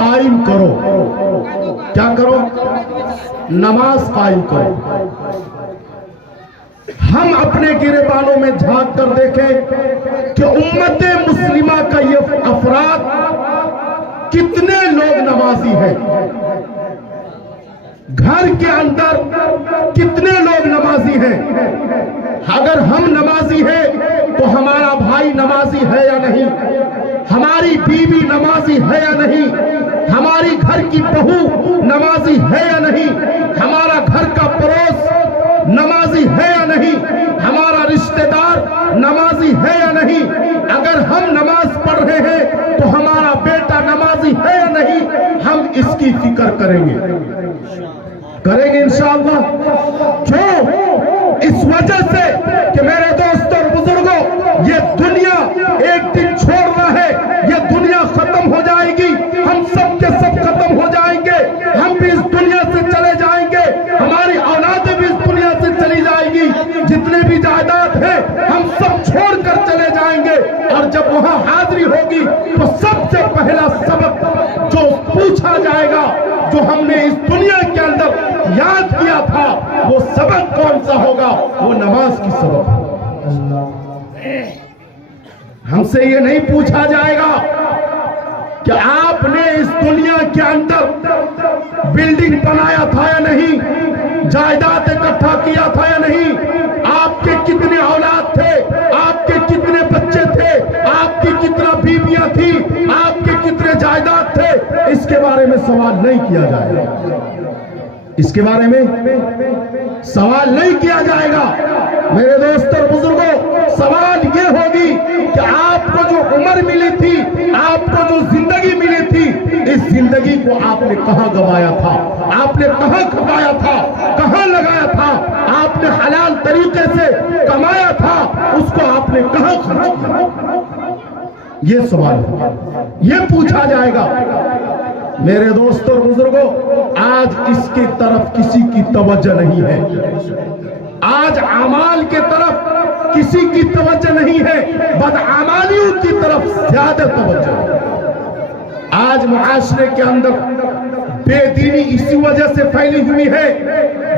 قائم کرو. کیا کرو؟ نماز قائم کرو. ہم اپنے گریبانوں میں جھانک کر دیکھیں کہ امت مسلمہ کا یہ افراد کتنے لوگ نمازی ہیں. گھر کے اندر کتنے لوگ نمازی ہیں. اگر ہم نمازی ہیں تو ہمارا بھائی نمازی ہے یا نہیں؟ ہماری بیوی نمازی ہے یا نہیں؟ ہماری گھر کی بہو نمازی ہے یا نہیں؟ ہمارا گھر کا پڑوس نمازی ہے یا نہیں؟ ہمارا رشتہ دار نمازی ہے یا نہیں؟ اگر ہم نماز پڑھ رہے ہیں تو ہمارا بیٹا نمازی ہے یا نہیں؟ ہم اس کی فکر کریں گے انشاءاللہ. کیوں؟ اس وجہ سے کہ میرے دوستوں اور بزرگوں، یہ دنیا ایک دن چھوڑنا ہے. یہ دنیا ختم ہو جائے گی. ہم سب کے سب ختم ہو جائیں گے. ہم بھی اس دنیا سے چلے جائیں گے. ہماری اولادیں بھی اس دنیا سے چلی جائیں گی. جتنے بھی جائیداد ہیں ہم سب چھوڑ کر چلے جائیں گے. اور جب وہاں حاضری ہوگی تو سب سے پہلا سبق جو پوچھا جائے گا، جو ہم نے اس دنیا کے اندر یاد کیا تھا، وہ سبق کون سا ہوگا؟ وہ نماز کی سبق. ہم سے یہ نہیں پوچھا جائے گا کہ آپ نے اس دنیا کے اندر بلڈنگ بنایا تھا یا نہیں، جائیداد اکٹھا کیا تھا یا نہیں، آپ کے کتنے اولاد تھے، آپ کے کتنے بچے تھے، آپ کی کتنا بیویاں تھی، آپ کے کتنے جائیداد تھے. اس کے بارے میں سوال نہیں کیا جائے گا. اس کے بارے میں سوال نہیں کیا جائے گا. میرے دوست اور بزرگوں، سوال یہ ہوگی کہ آپ کو جو عمر ملی تھی، آپ کو جو زندگی ملی تھی، اس زندگی کو آپ نے کہاں گوایا تھا؟ آپ نے کہاں کھپایا تھا؟ کہاں لگایا تھا؟ آپ نے حلال طریقے سے کمایا تھا، اس کو آپ نے کہاں خرچ کیا؟ یہ سوال ہے، یہ پوچھا جائے گا. میرے دوستوں اور بزرگوں، آج اس کی طرف کسی کی توجہ نہیں ہے. آج اعمال کے طرف کسی کی توجہ نہیں ہے، بدعمالیوں کی طرف زیادہ توجہ ہے. آج معاشرے کے اندر بے دینی اسی وجہ سے پھیلی ہوئی ہے،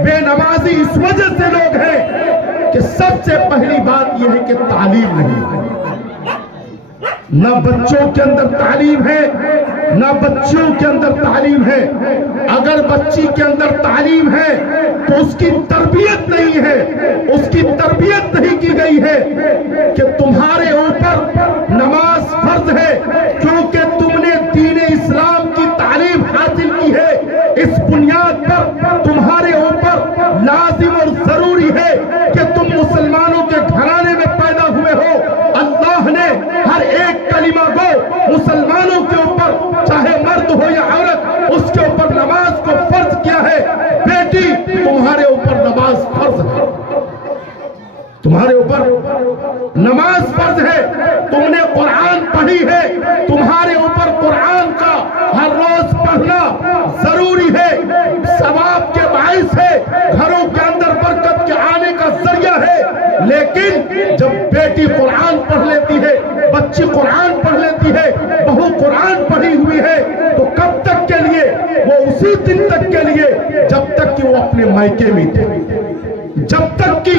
بے نمازی اس وجہ سے لوگ ہیں کہ سب سے پہلی بات یہ ہے کہ تعلیم نہیں ہے. نہ بچوں کے اندر تعلیم ہے، نہ بچیوں کے اندر تعلیم ہے. اگر بچی کے اندر تعلیم ہے تو اس کی تربیت نہیں ہے. اس کی تربیت نہیں کی گئی ہے کہ تمہارے اوپر نماز فرض ہے کیونکہ تم نے دین اسلام کی تعلیم حاصل کی ہے. اس بنیاد پر تمہارے اوپر لازم اور ضروری ہے کہ تم مسلمانوں کے گھرانے میں پیدا ہوئے ہو. اللہ نے ہر ایک کلمہ کو مسلمانوں کے اوپر، چاہے مرد ہو یا عورت، اس کے اوپر نماز کو فرض کیا ہے. بیٹی، تمہارے اوپر نماز فرض ہے. تمہارے اوپر نماز فرض ہے. تم نے قرآن پڑھی ہے، تمہارے اوپر قرآن کا ہر روز پڑھنا ضروری ہے. ثواب کے باعث ہے، گھروں کے اندر برکت کے آنے کا ذریعہ ہے. لیکن جب بیٹی قرآن پڑھ لیتی ہے، بچی قرآن پڑھ لیتی ہے، بہو قرآن پڑھی ہوئی ہے، تو کب تک کے لیے؟ وہ اسی دن تک کے لیے جب تک کہ وہ اپنے مائکے میں تھے. جب تک کہ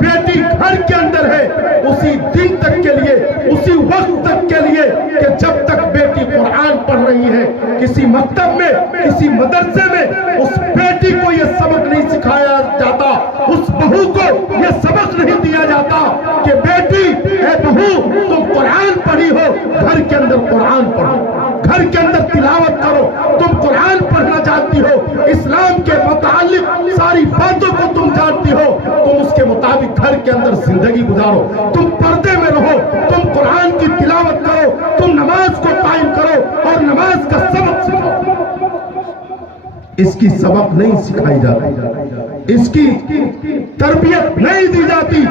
بیٹی گھر کے اندر ہے، اسی دن تک کے لیے، اسی وقت تک کے لیے کہ جب تک بیٹی قرآن پڑھ رہی ہے. کسی مکتب میں، کسی مدرسے میں اس بیٹی کو یہ سبق نہیں سکھایا جاتا، اس بہو کو یہ سبق نہیں دیا جاتا کہ بیٹی، اے بہو، تم قرآن پڑھی ہو، گھر کے اندر قرآن پڑھو، گھر کے اندر تلاوت کرو. تم قرآن پڑھنا چاہتی ہو، اسلام کے متعلق ساری باتوں کو تم جانتی ہو، تم اس کے مطابق گھر کے اندر زندگی گزارو. تم پردے میں رہو، تم قرآن کی تلاوت کرو، تم نماز کو قائم کرو اور نماز کا سبق سکھاؤ. اس کی سبق نہیں سکھائی جاتی، اس کی تربیت نہیں دی جاتی.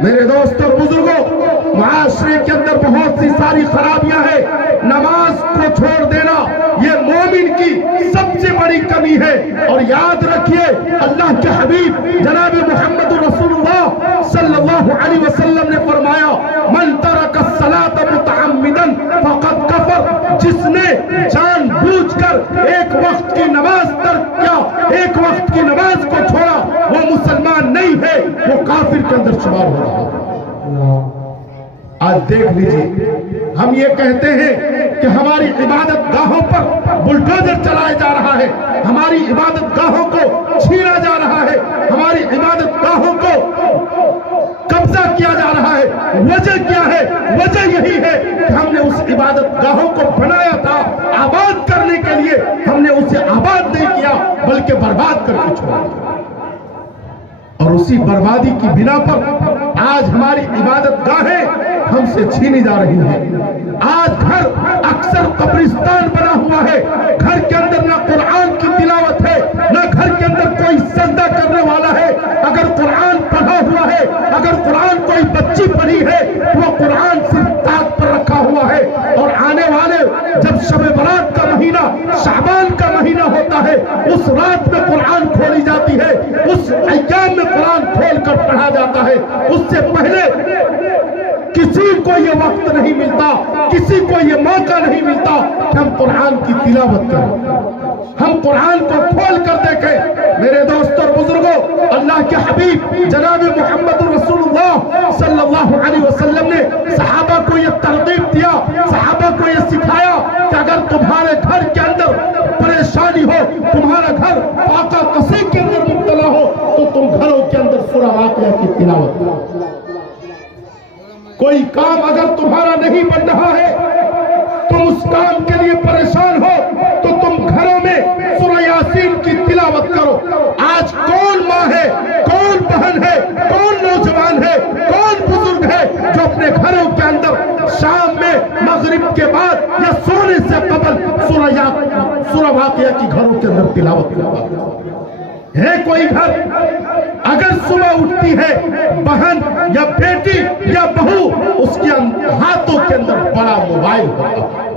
میرے دوستوں اور بزرگوں، معاشرے کے اندر بہت سی ساری خرابیاں ہیں. نماز کو چھوڑ دینا یہ مومن کی سب سے بڑی کمی ہے. اور یاد رکھیے، اللہ کے حبیب جناب محمد رسول اللہ صلی اللہ علیہ وسلم نے فرمایا، من ترک الصلاۃ متعمدا فقد کفر. جس نے جان بوجھ دیکھ لیجئے، ہم یہ کہتے ہیں کہ ہماری عبادت گاہوں پر بلڈوزر چلایا جا رہا ہے، ہماری عبادت گاہوں کو چھینا جا رہا ہے، ہماری عبادت گاہوں کو قبضہ کیا جا رہا ہے۔ وجہ کیا ہے؟ وجہ یہی ہے کہ ہم نے اس عبادت گاہوں کو بنایا تھا آباد کرنے کے لیے، ہم نے اسے آباد نہیں کیا بلکہ برباد کر کے چھوڑا، اور اسی بربادی کی بنا پر آج ہماری عبادت گاہیں ہم سے چھینی جا رہی ہیں۔ آج گھر اکثر قبرستان بنا ہوا ہے، گھر کے اندر نہ قرآن کی تلاوت ہے، نہ گھر کے اندر کوئی سجدہ کرنے والا ہے۔ اگر قرآن پڑھا ہوا ہے، اگر قرآن کوئی بچی پڑھی ہے، وہ قرآن صرف تاج پر رکھا ہوا ہے، اور آنے والے جب شب برات کا مہینہ شعبان کا مہینہ ہوتا ہے، اس رات میں قرآن کھولی جاتی ہے، اس ایام میں قرآن کھول کر پڑھا جاتا ہے۔ اس سے پہلے کسی کو یہ وقت نہیں ملتا، کسی کو یہ موقع نہیں ملتا کہ ہم قرآن کی تلاوت کریں، ہم قرآن کو کھول کر دیکھیں۔ میرے دوستوں اور بزرگوں، اللہ کے حبیب جناب محمد رسول اللہ صلی اللہ علیہ وسلم نے صحابہ کو یہ ترغیب دیا، صحابہ کو یہ سکھایا کہ اگر تمہارے گھر کے اندر پریشانی ہو، تمہارا گھر فاقہ کسی کے اندر مبتلا ہو، تو تم گھروں کے اندر سورہ واقعہ کی تلاوت کرو۔ کوئی کام اگر تمہارا نہیں بن رہا ہے، تم اس کام کے لیے پریشان ہو، تو تم گھروں میں سورہ یاسین کی تلاوت کرو۔ آج کون ماں ہے، کون بہن ہے، کون نوجوان ہے، کون بزرگ ہے جو اپنے گھروں کے اندر شام میں مغرب کے بعد یا سونے سے قبل سورہ واقعہ کی گھروں کے اندر تلاوت کرتا ہے؟ کوئی گھر اگر صبح اٹھتی ہے بہن یا بیٹی یا بہو، اس کے ہاتھوں کے اندر بڑا موبائل ہوتا ہے،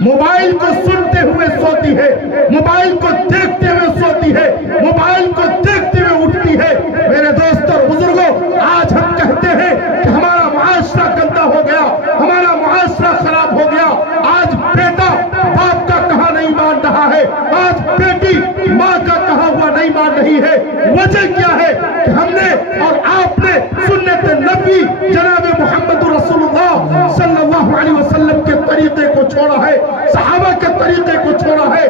موبائل کو سنتے ہوئے سوتی ہے، موبائل کو دیکھتے ہوئے سوتی ہے، موبائل کو دیکھتے ہوئے اٹھتی ہے۔ میرے دوستوں اور بزرگوں، آج ہم کہتے ہیں کہ ہمارا معاشرہ گندا ہو گیا، ہمارا معاشرہ خراب ہو گیا۔ آج بیٹا باپ کا کہا نہیں مان رہا ہے، آج بیٹی ماں کا کہا ہوا نہیں مان رہی ہے۔ وجہ کیا ہے کہ ہم نے اور آپ نے سنت نبی جناب محمد رسول اللہ صلی اللہ علیہ وسلم کے طریقے کو چھوڑا ہے، صحابہ کے طریقے کو چھوڑا ہے۔